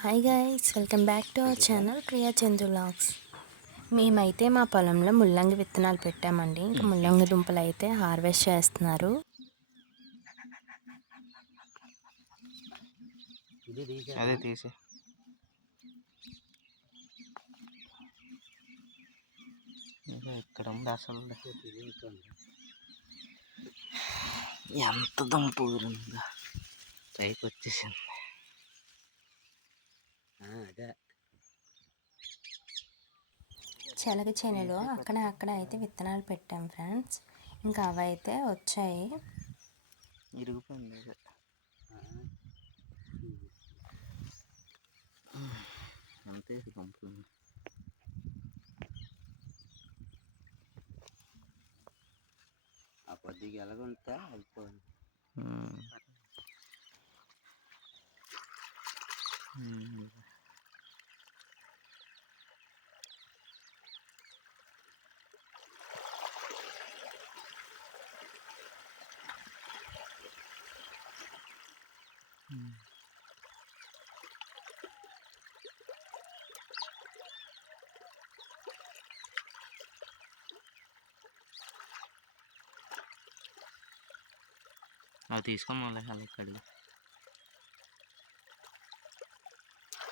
Hi guys welcome back to our channel Priya Chandru logs మేమైతే మా పొలంలో ముల్లంగి విత్తనాలు పెట్టామండి. ఇంకా ముల్లంగి దుంపలు అయితే హార్వెస్ట్ చేస్తున్నారు. అదే తీసి. ఇంకా ఇక్కడ ఉంది అసలు. ఎంత దుంప ఊరిందా. పైకి వచ్చేసింది అదే. చెలగ చేనులో అక్కడ అక్కడ అయితే విత్తనాలు పెట్టాం ఫ్రెండ్స్. ఇంకా అవి అయితే వచ్చాయి. ఇరిగిపోయింది అంతే ఆ కొద్దిగా ఎలాగుంటే అయిపోయింది. అవి తీసుకొని మళ్ళీ అలా కడిగి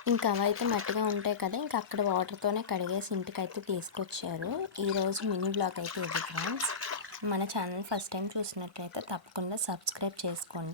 ఇంకా అవి అయితే మట్టిగా ఉంటాయి కదా ఇంకా అక్కడ వాటర్తోనే కడిగేసి ఇంటికి అయితే తీసుకొచ్చారు ఈరోజు మినీ బ్లాగ్ అయితే ఇది ఫ్రెండ్స్ మన ఛానల్ ఫస్ట్ టైం చూసినట్టయితే తప్పకుండా సబ్స్క్రైబ్ చేసుకోండి.